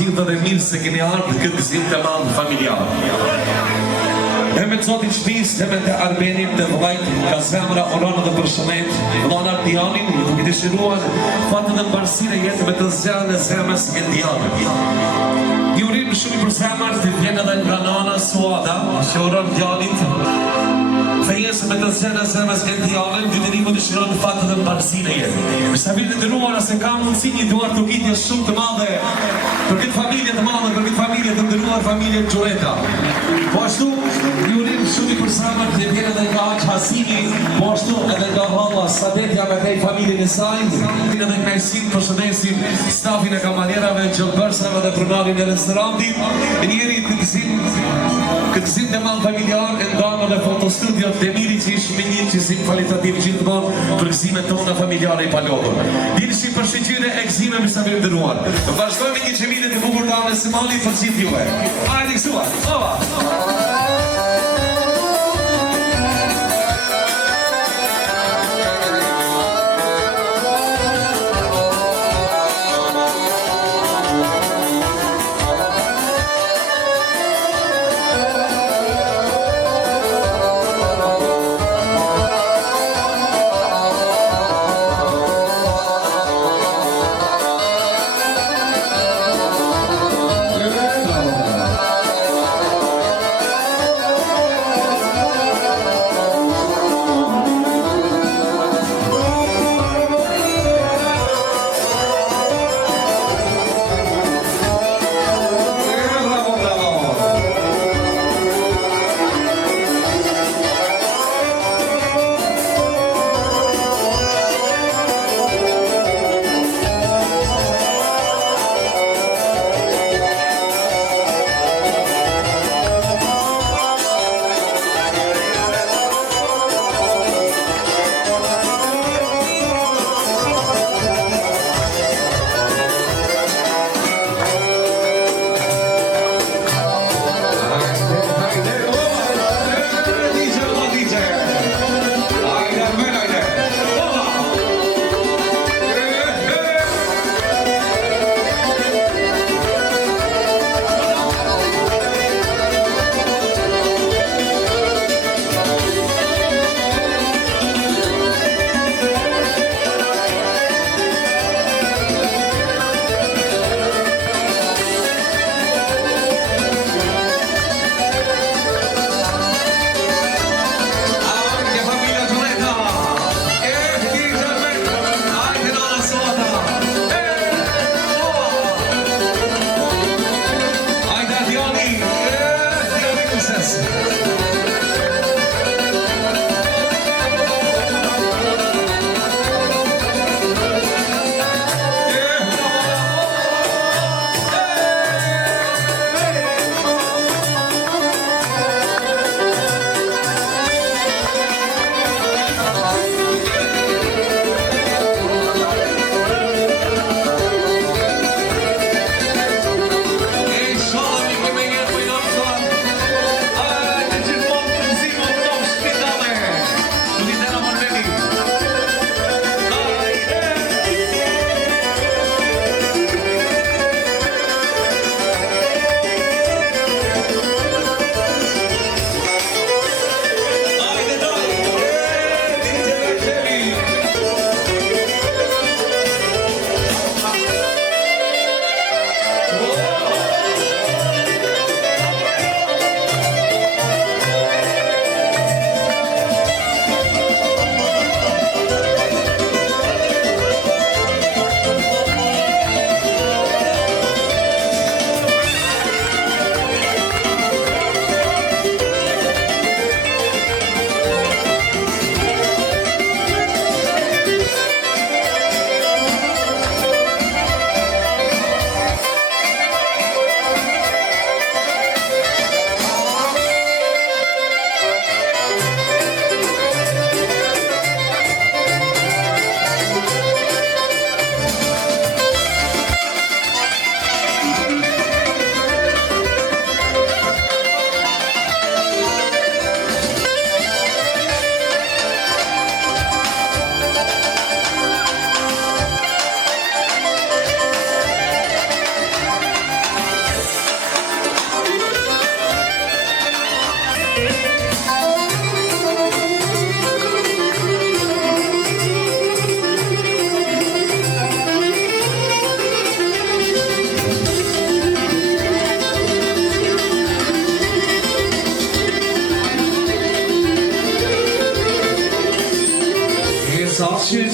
përgjithë dhe mirë se keni ardhur këtë gëzim të madh familjar. E me Zotin Shpis, e me të Arbenit, të vëllajt, ka zemra oronë dhe përshëndet, vëllon Ardianin, duke dëshiruar fatë dhe mbarësire jetë me të zjarën e zemrës Gendianit. Një urim shumë për zemër të vjen edhe nga nana Suada, që uron djalit, fejesë me të zjarën e zemrës Gendianit, dytërimu dëshiron fatë dhe mbarësire jetë. Sa vitë të ndëruara se ka mundësi një duar të kitje shumë të madhe për këtë familje të madhe, për këtë familje të ndëruar familje Gjureta. Po ashtu, një urim shumë i përsamër të vjen edhe nga Aq Hasini, po ashtu edhe nga Halla Sadetja me kej familjen e saj, edhe knajsin përshëndesim stafin e kamaljerave, gjëllëbërsave dhe pronarin e restorantit, e njeri këtë gëzim të malë familjar e ndarë në fotostudiot të miri që ishë me një qësim kvalitativ gjithmonë për gëzime tona familjare i palodur. Dirëshi për shqyqyre e gëzime me sa me ndëruar. Vazhdojme një qemilit e bukur të anë e Simali për gjithë juve. Ajde kësuar, ova!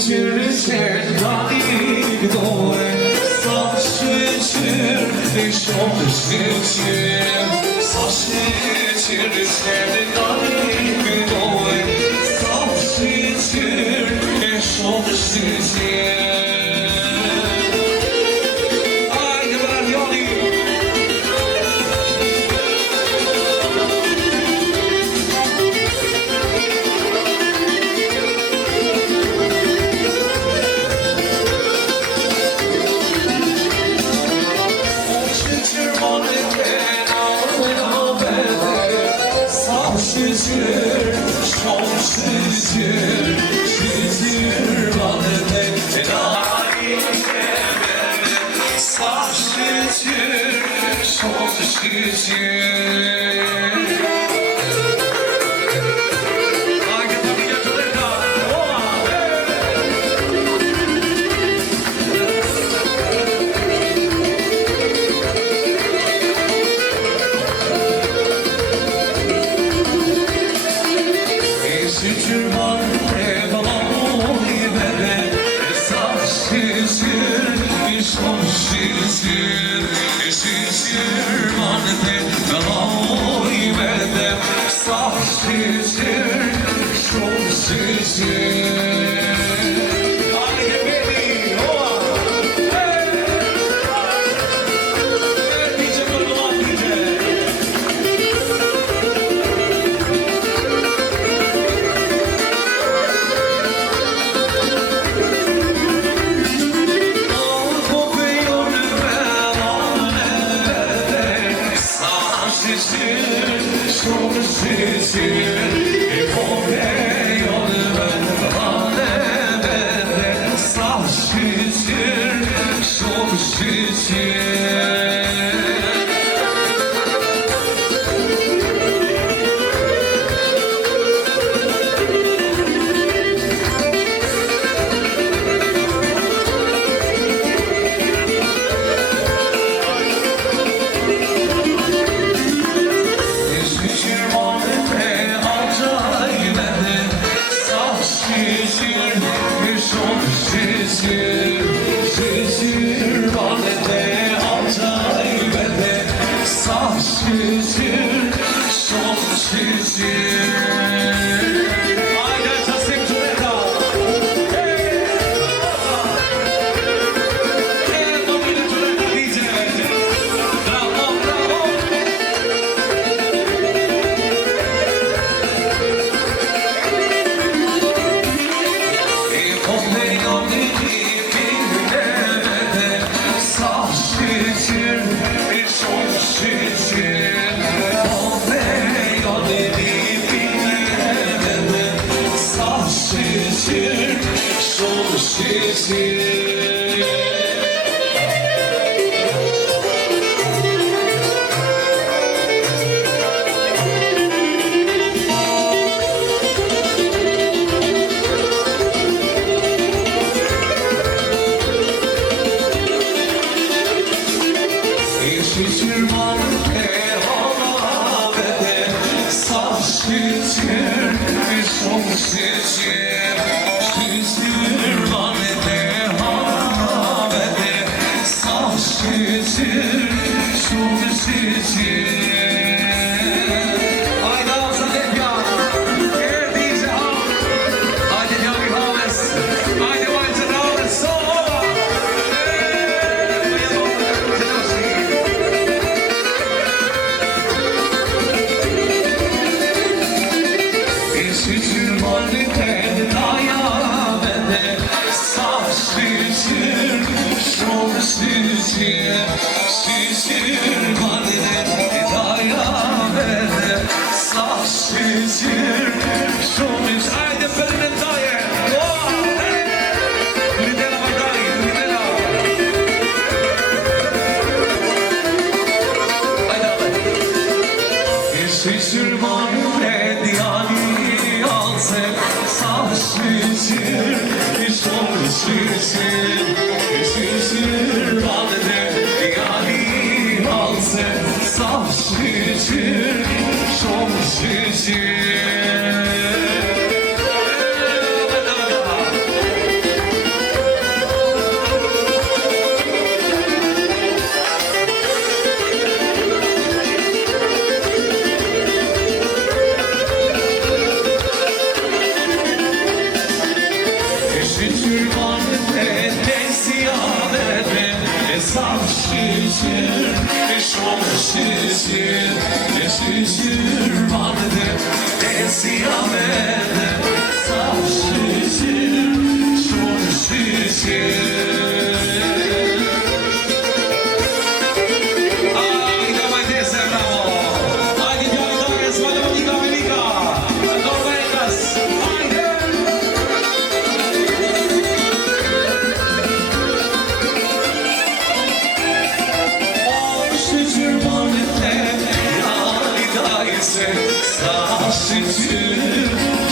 şükür daim doğru sağ şükür çok şükür sağ şükür daim doğru sağ şükür çok şükür. Shumë shqyqyr, e shqyqyr madhe, e si amene, sa shqyqyr, shumë shqyqyr.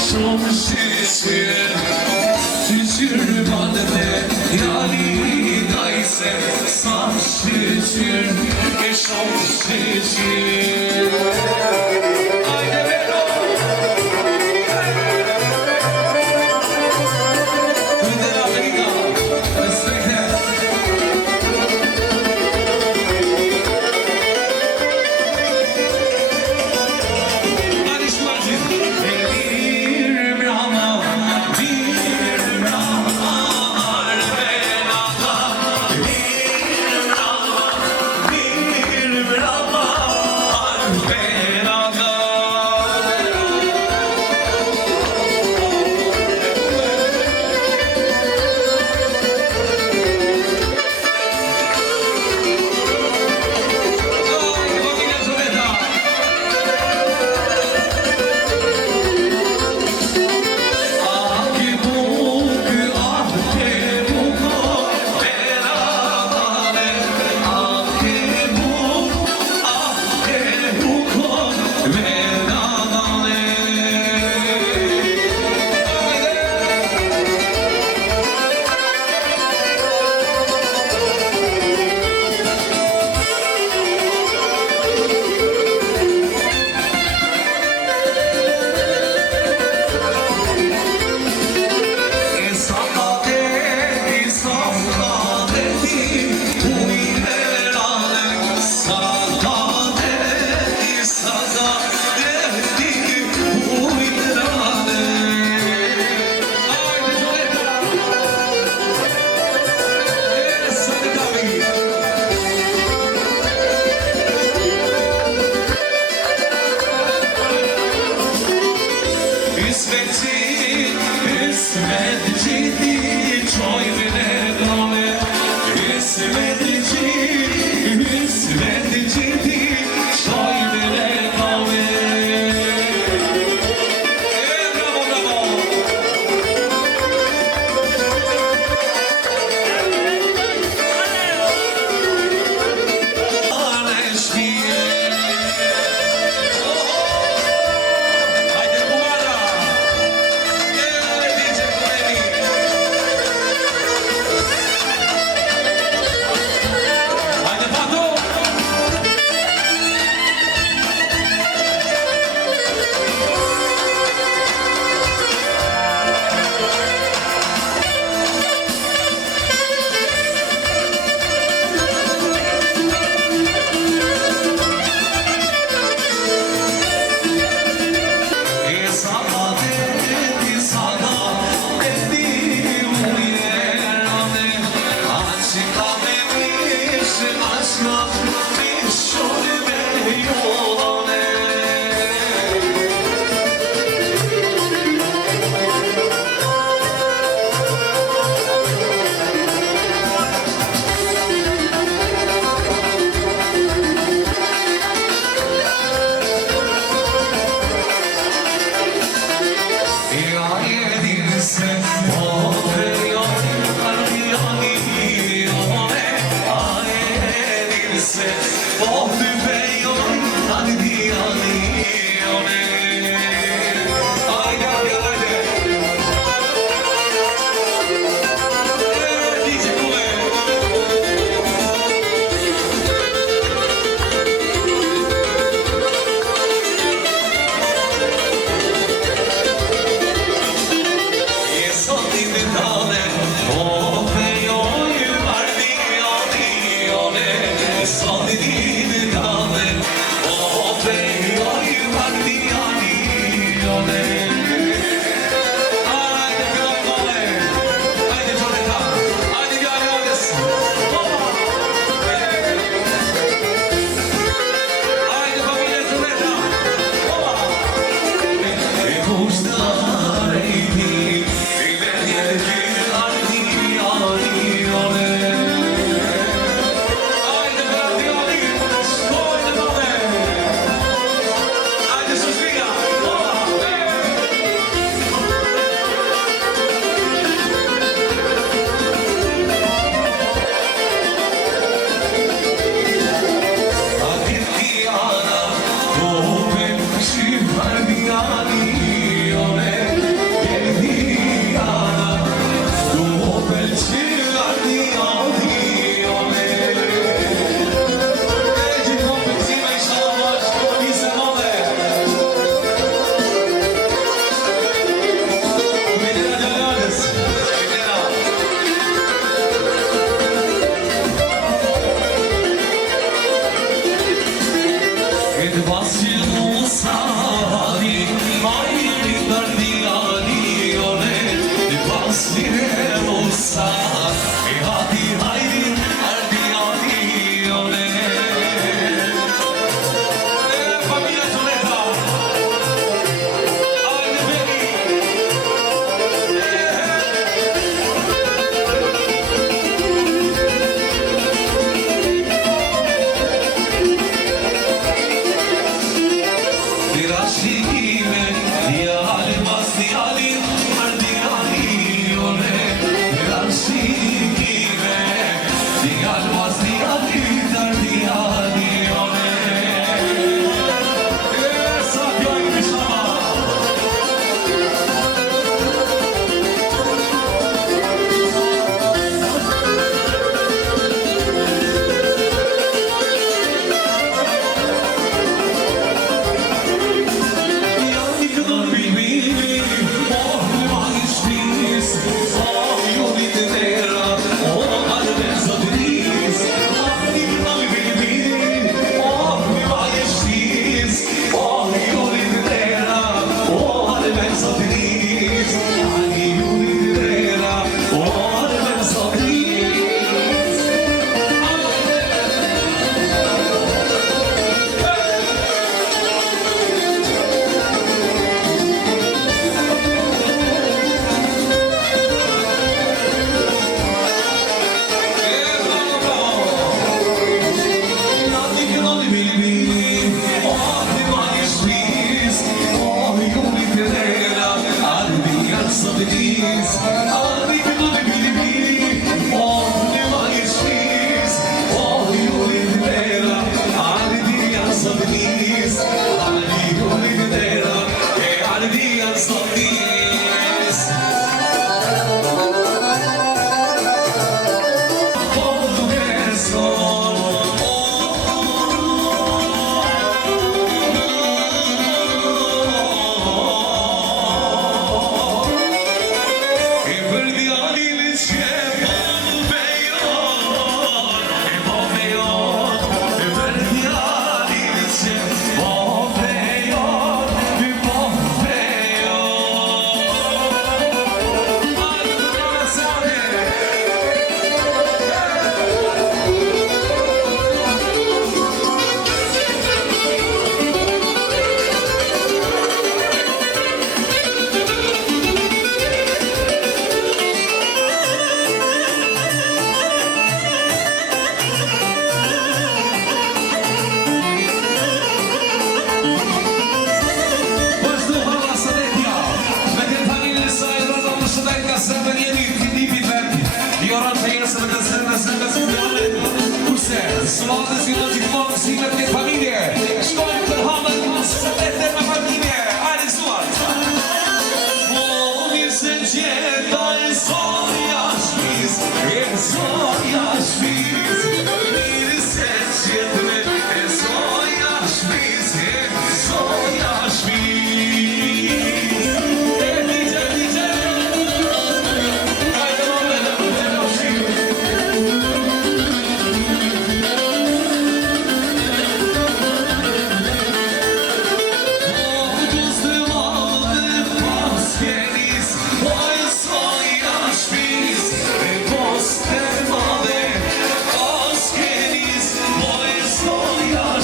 Shumë shqyqyr, shqyqyr madhe, jali dajse, sa shqyqyr, e shumë shqyqyr. Ajde vero! Kujder Afrika, respekte!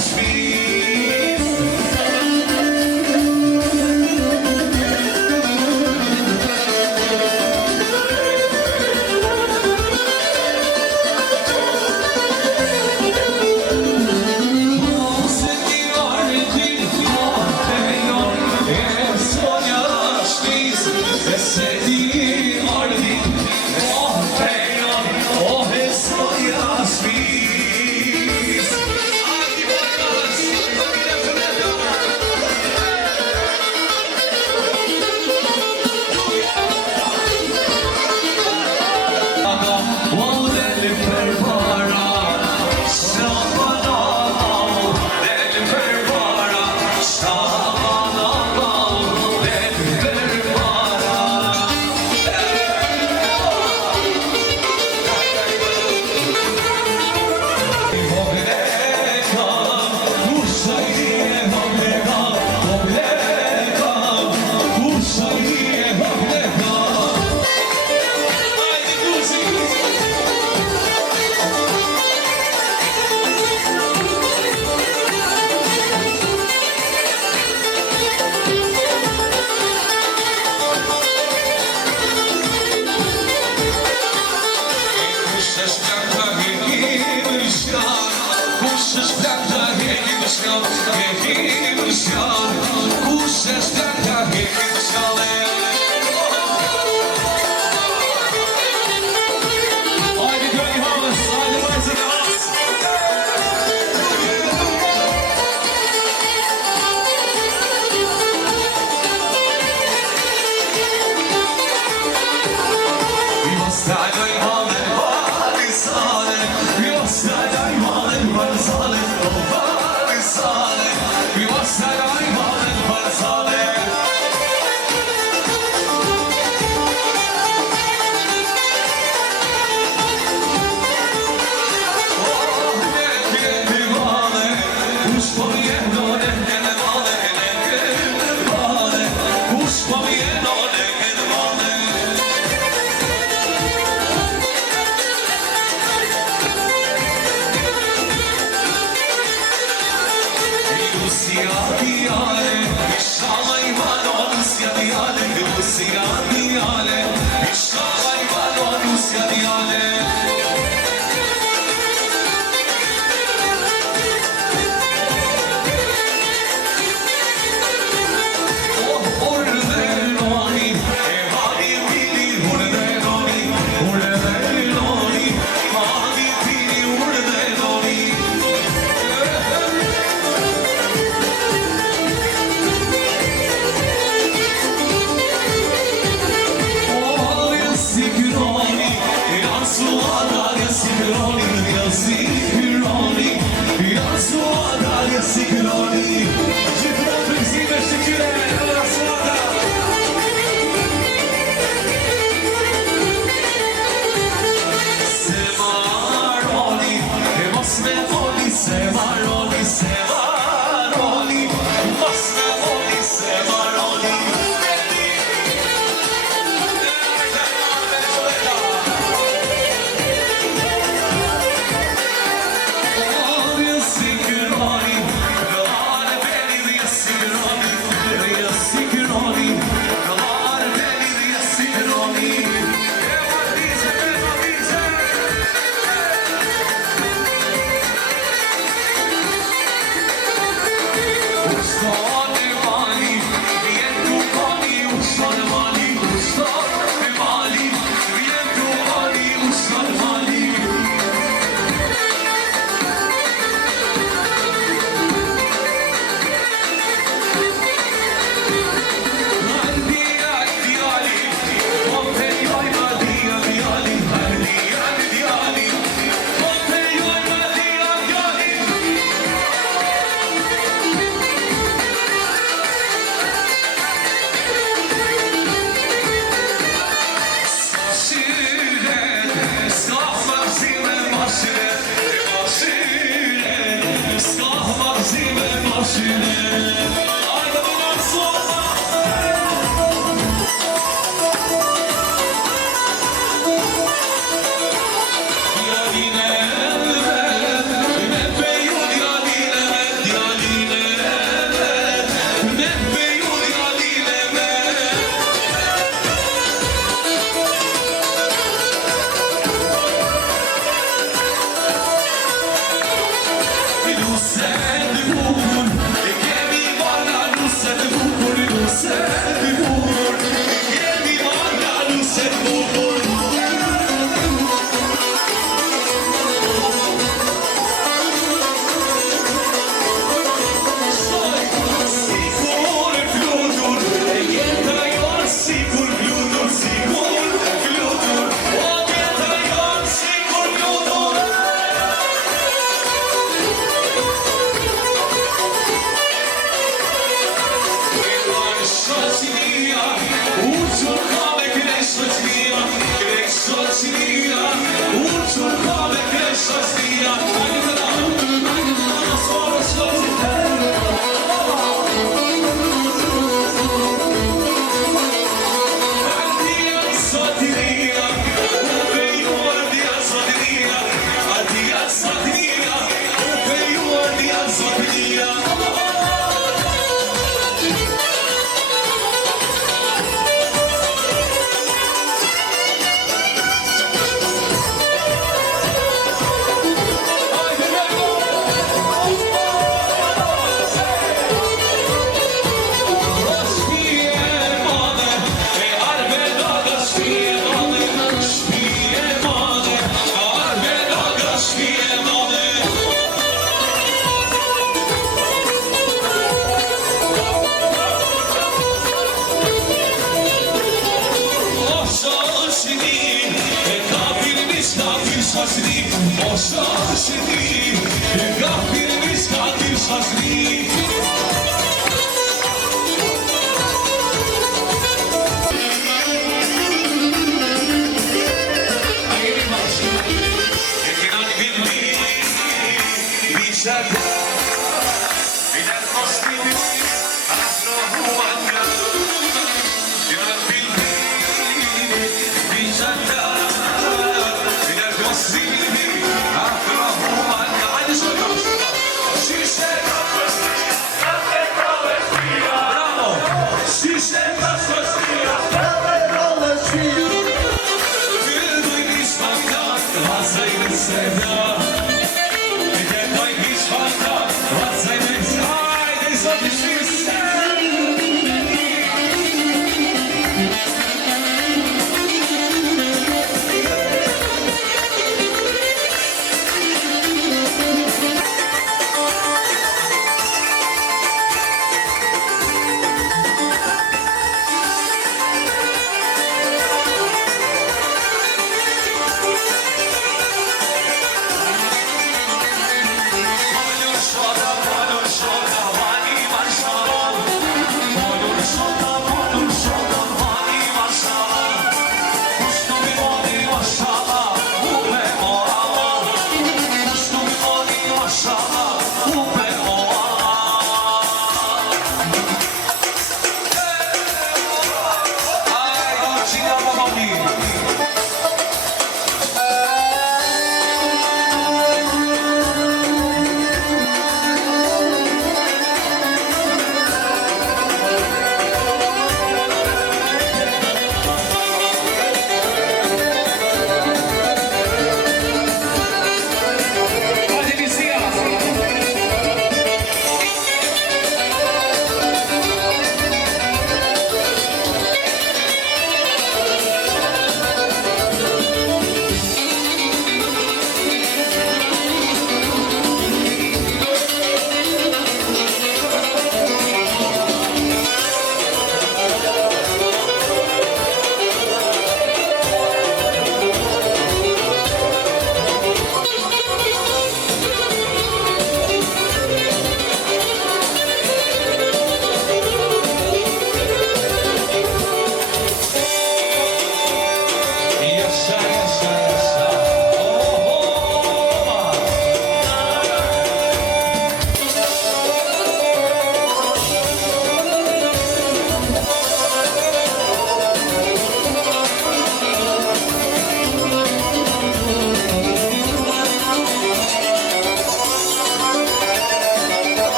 Shpi Sen de kokun, gemi bana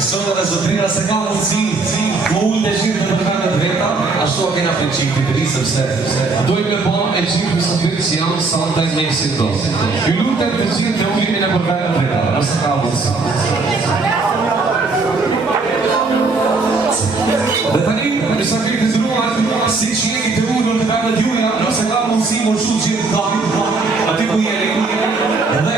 Sot dhe zotrina se ka mundësi ku ullë të gjithë në përkane të veta, ashtu a kena principit të rrisëm se dojmë me ba e gjithë për sotrit që janë santa e njësin do. Ju lutem të gjithë të ullimin e përkane të veta, nëse ka mundësi. Dhe tani, nësa kërë të zruat, si që jeni të ullur të vete t'juja, nëse ka mundësi më shumë që jetë të ati ku jeni. Dhe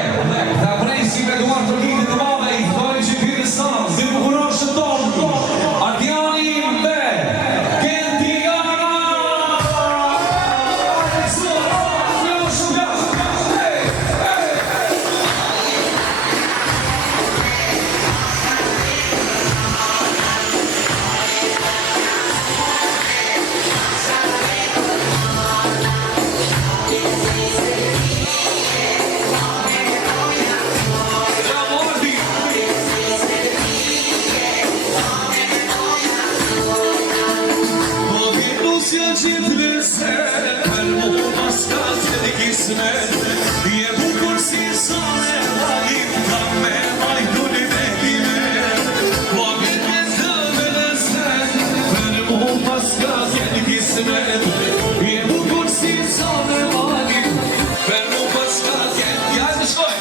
aprej si me duar të lidit të madhe, i këtoj që pjede sanë, dhe më kuron shëtonë, Ardiani dhe Gentiana! gjithë lëse për mu pas ka zedi kismet je bukur si sone valim ka me majduni me lime po gjithë të lëse për mu pas ka zedi kismet je bukur si sone valim për mu pas ka zedi ja të shkoj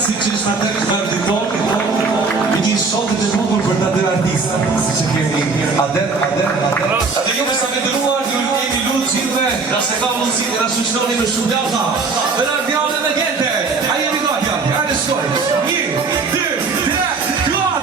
si që është në të arditor, një shotit e bukur për të të artista, si që kemi Ader. Atë ju me sa me dëruar, ju kemi lutë gjithve, nëse ka mundësi të rasuqnoni në shumë djata, dhe në ardjane dhe gente, a jemi dojtja, hajde shkoj, 1, 2, 3, 4,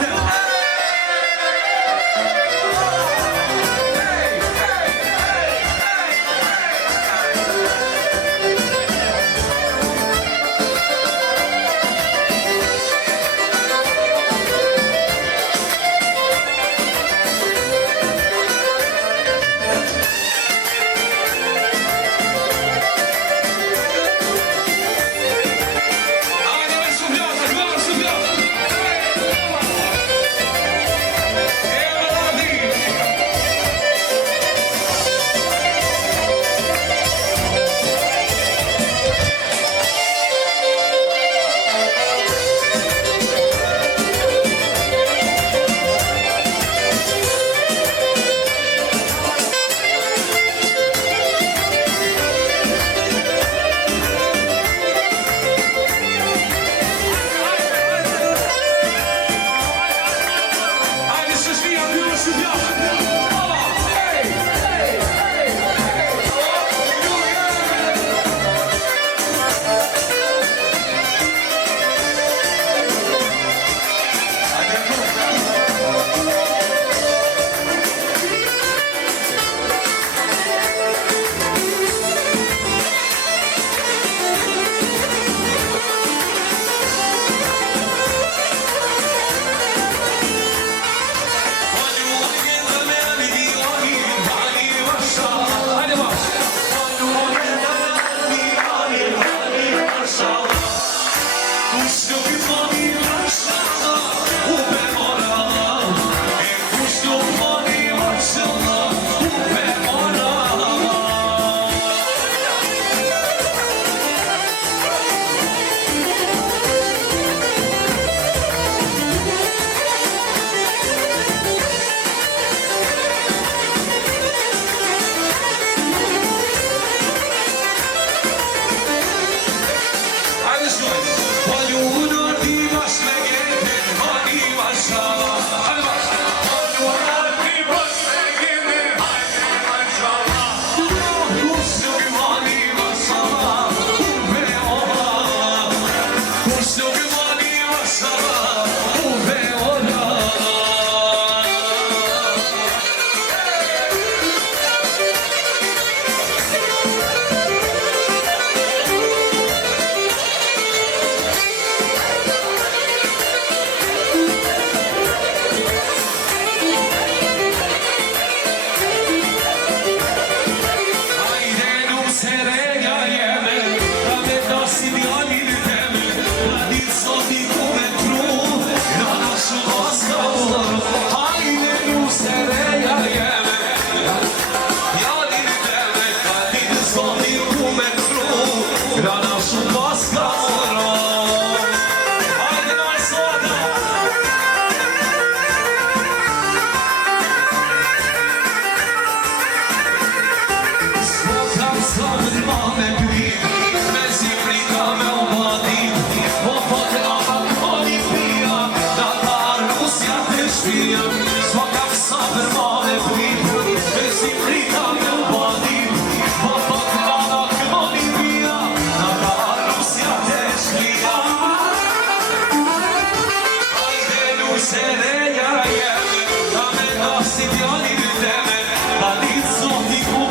Sereja jeme, ta me nasi djali dëteme, ta ditë zoti ku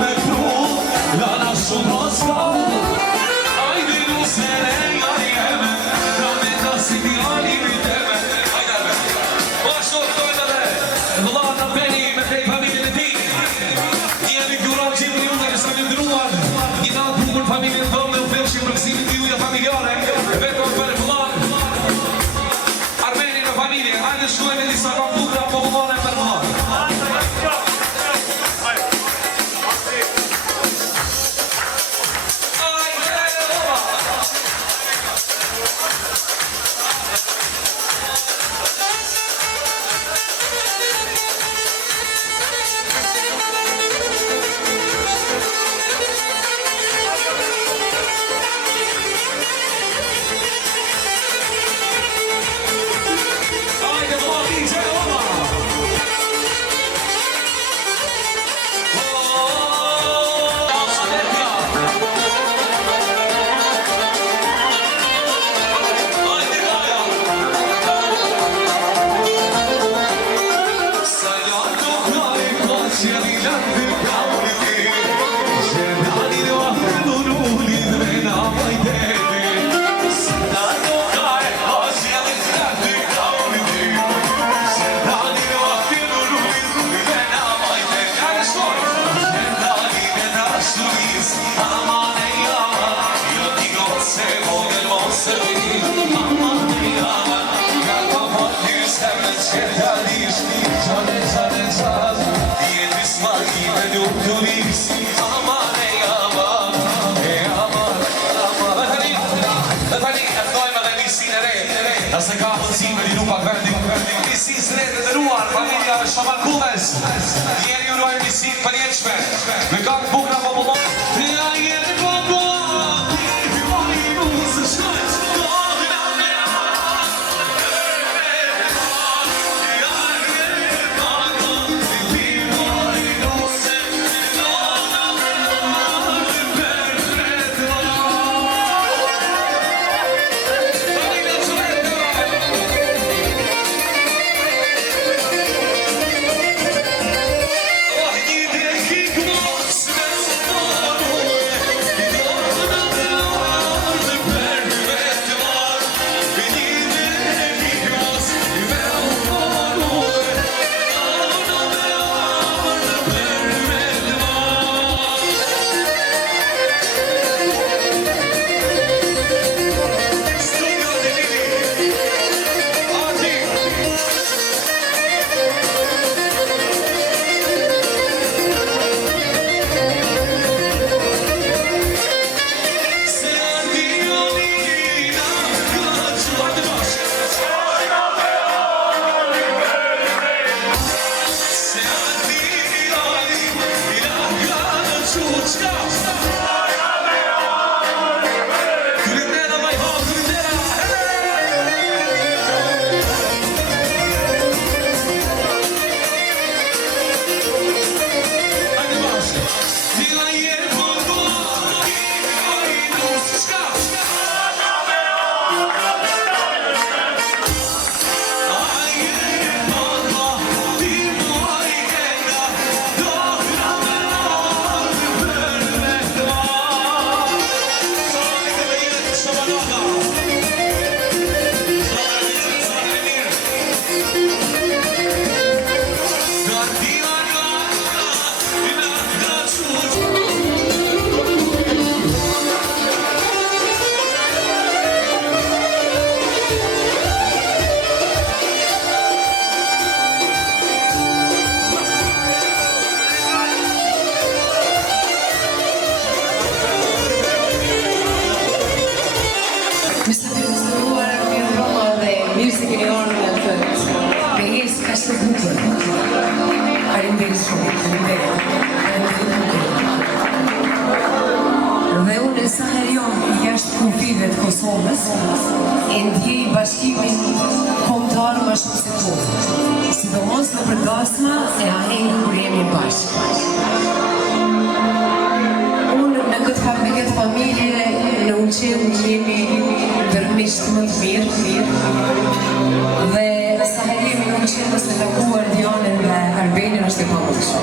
disa ka bukra popullore për marë. Nëse ka mundësi me liru pak vendi, nisi sretë të ruar, familja Shamarkulles, njeri uroj nisi për jetëshme, me ka bukra popullore. Ja jeri popullore, ti mojë musë shkojtë, Dhe unë sa herë jonë jashtë kufive të Kosovës, e ndjej bashkimin kombëtar më shumë se kohë, sidomos në përgasma e ahengë kur jemi bashkë. Unë me këtë familje në uqenë jemi dërmisht më të mirë, dhe sa herë jemi në uqenë se takuar Dianën dhe Arbenin është e pamundshme.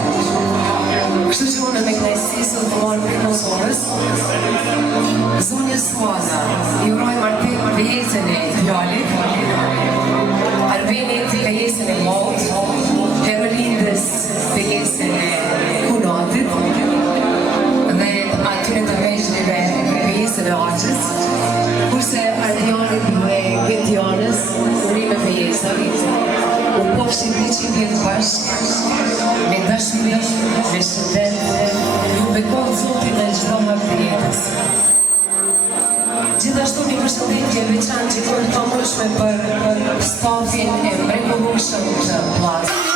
Kështu që unë me knajsi sot të marrë për Kosovës, zonja Suana, i uroj martet vejesën e djalit, Arbenit vejesën e Malt, Herolindës vejesën e Kunatit, dhe atyre të veshnive vejesën e Aqës, kurse Ardianit dhe Gëndjanës urime vejesën, këshilli që vjetë bashkë, me dashuri, me shëndet, ju bekon Zotin në çdo hap të jetës. Gjithashtu një përshëndetje veçantë që kontomueshme për stafin e mrekullueshëm të Pllazës.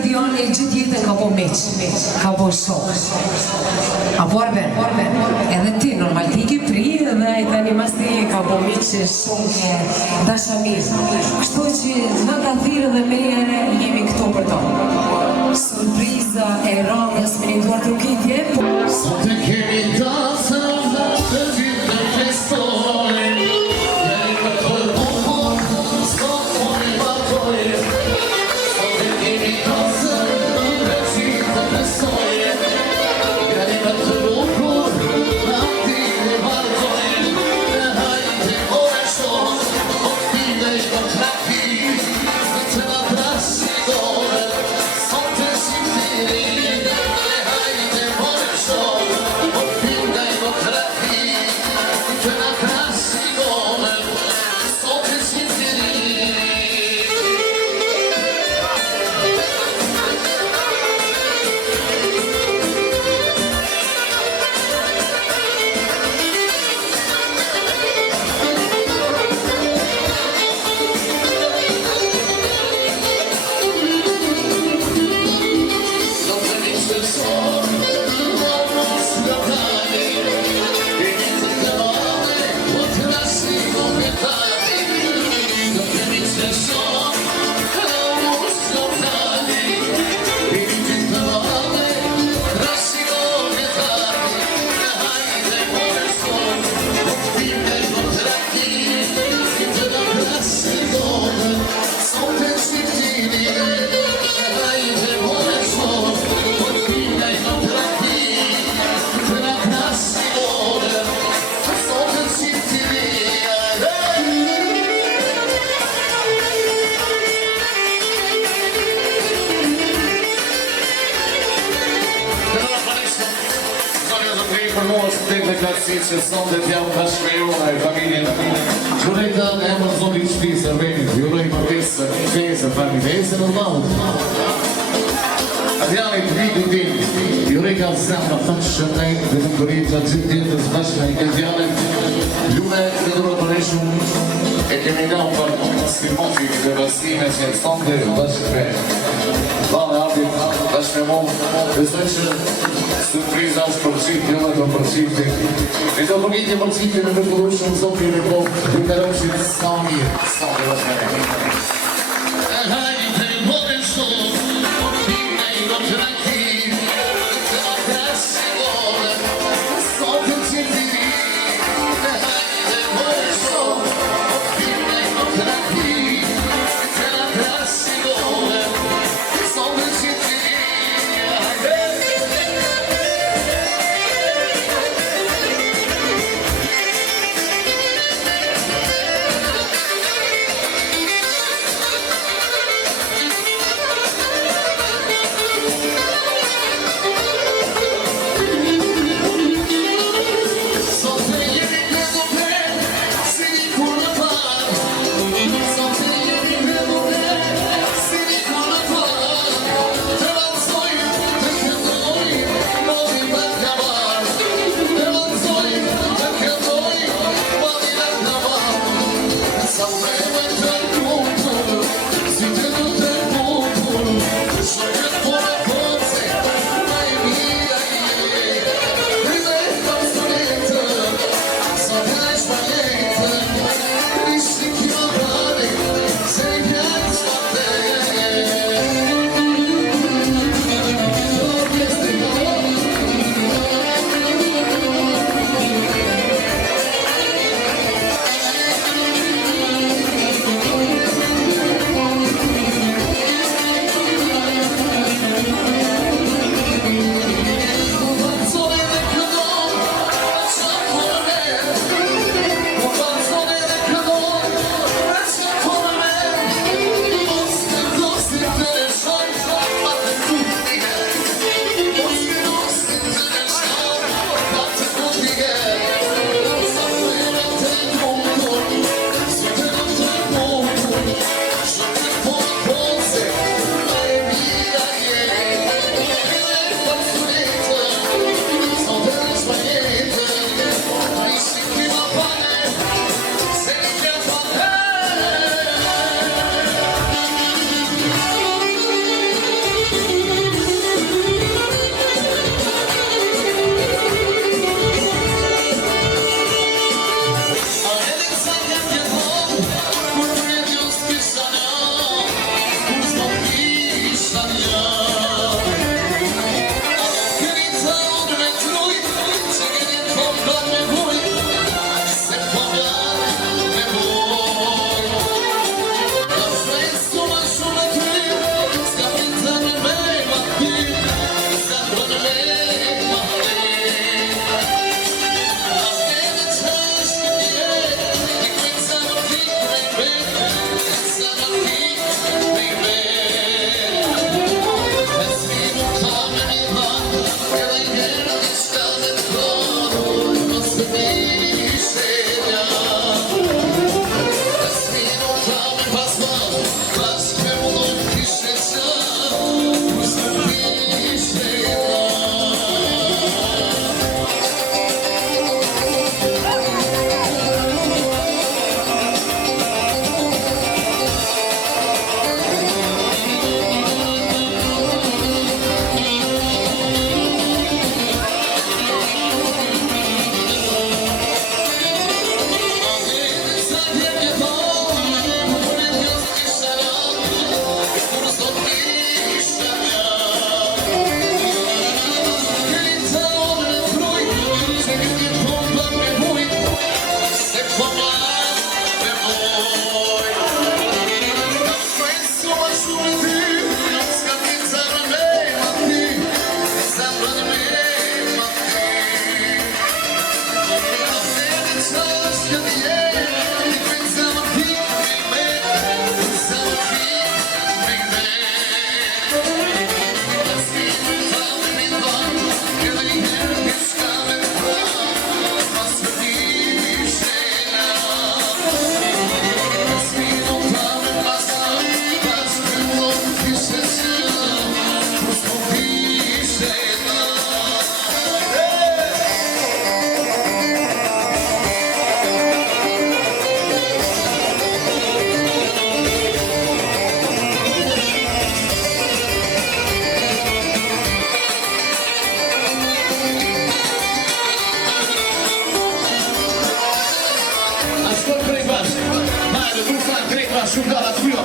Ardiani gjithë jetën ka po meq, ka po shok. Apo Arben, edhe ti normal ti ke pri dhe i tani mas ti ka po meq shok e dashamir. Kështu që në ka thirë dhe me njëre jemi këto për to. Surpriza e radhës me një duar trukitje. Sot e kemi tasën të gjithë të festoj. Jeni më të bukur, sot po një batoj. Sot e kemi tasën të gjithë të festoj. Jeni më të bukur, rati e batoj. E hajde ore shos, o pide i të traki. Të nga trasi dore, sot e shqiptiri. Që sonde t'jam të shmejona e familjen. Jurejta e emër zotit shpisë, Arbenit, jurej martesë, fesë, familjesë në malë. Adjanit vitin tim, jurej ka zemra të shënejt dhe në kërit që gjithë tjetës bashkë në i këndjanit. Lune dhe duro të reshun e kemi nga për stimofik dhe vësime që e sonde bashkë me Vale Abit, bashkë me mu, besoj që surpriza është përqit, jo dhe të përqiti. E do përgjitje përqiti në përgjuru shumë zopri në po, dhe të rëqit sa mirë, sa dhe vëshme. E hajte bërë shumë, pime i do të rakit, të më krasi gore, sot të qitiri. E hajte bërë shumë, pime i do të rakit, të më krasi gore, sot të qitiri. krejt bashkë. Hajde, duka krejt bashkë, shumë dara të kujo.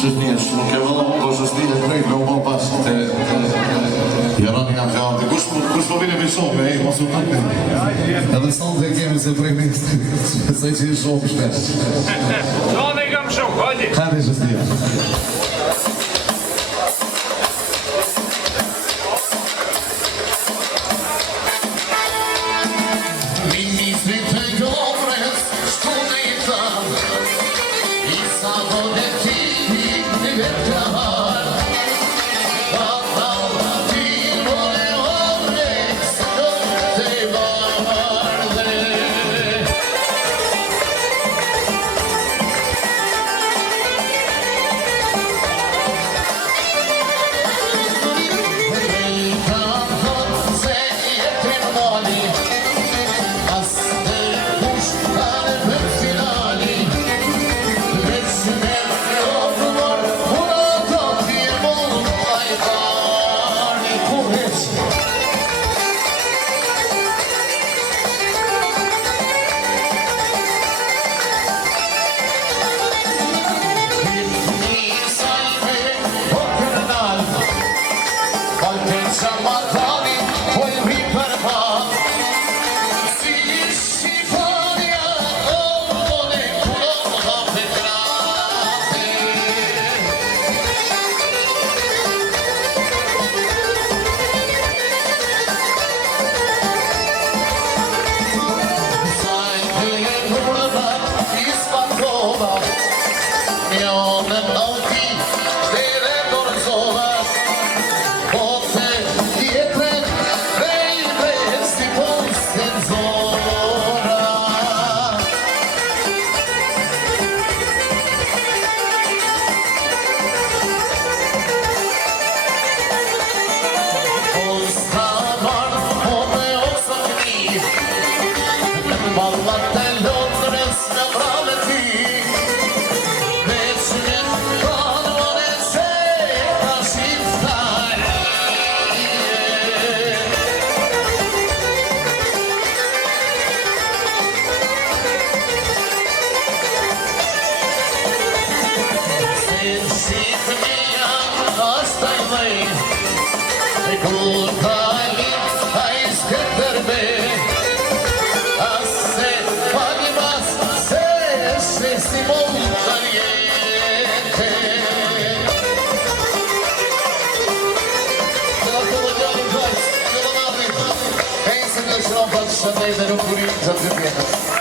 Shëshnia shumë ke vëllë, po shëshnia e krejt me u më pas të Jarani nga gjallë. Kush po vine për shokë, mos u nëmë. Edhe sot e kemi se prej me se që i shokë shpesh. Sot e kam shokë, hajde. Hajde shëshnia. Ballat e Londrës me brave ti Me qënjet konë e se ka shiftaj Se shifënia është taj dhej E kur tali a i s'këtërbe Asse pagi mas se si montagnete Pensi che ce la faccia vedere un purito più pieno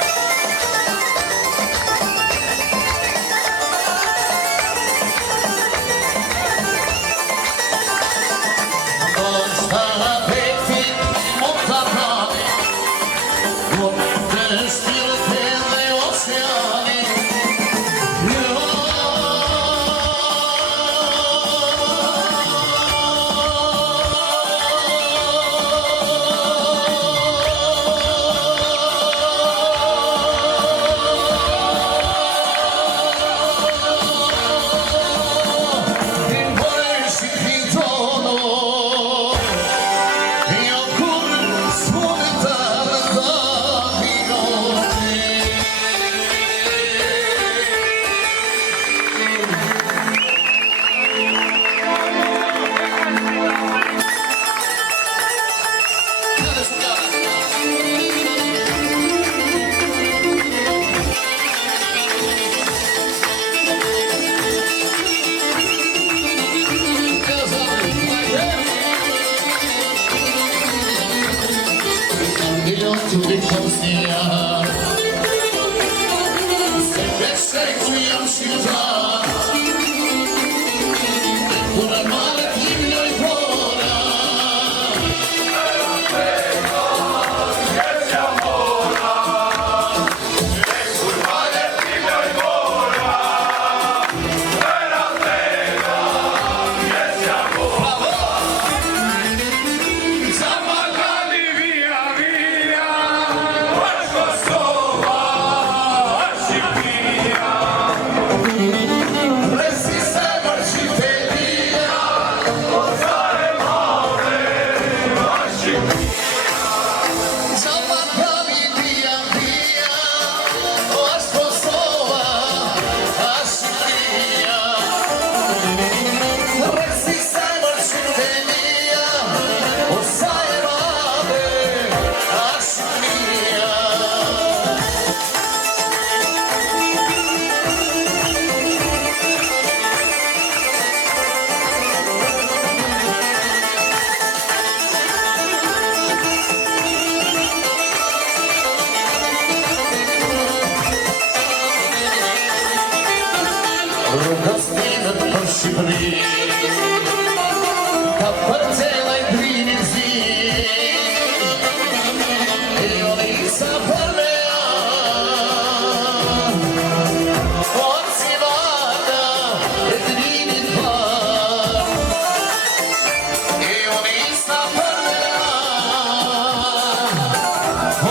Rrugas tinët për Shqipëri Ka përcela I drinit zi E jo nisa për me O si vada e drinit par E jo nisa për me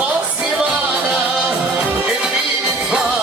O si vada e drinit par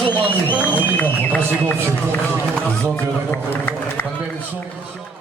Shumë, Andi, Odina, o ta si gofqë, zotë e rego, kanë beri shumë.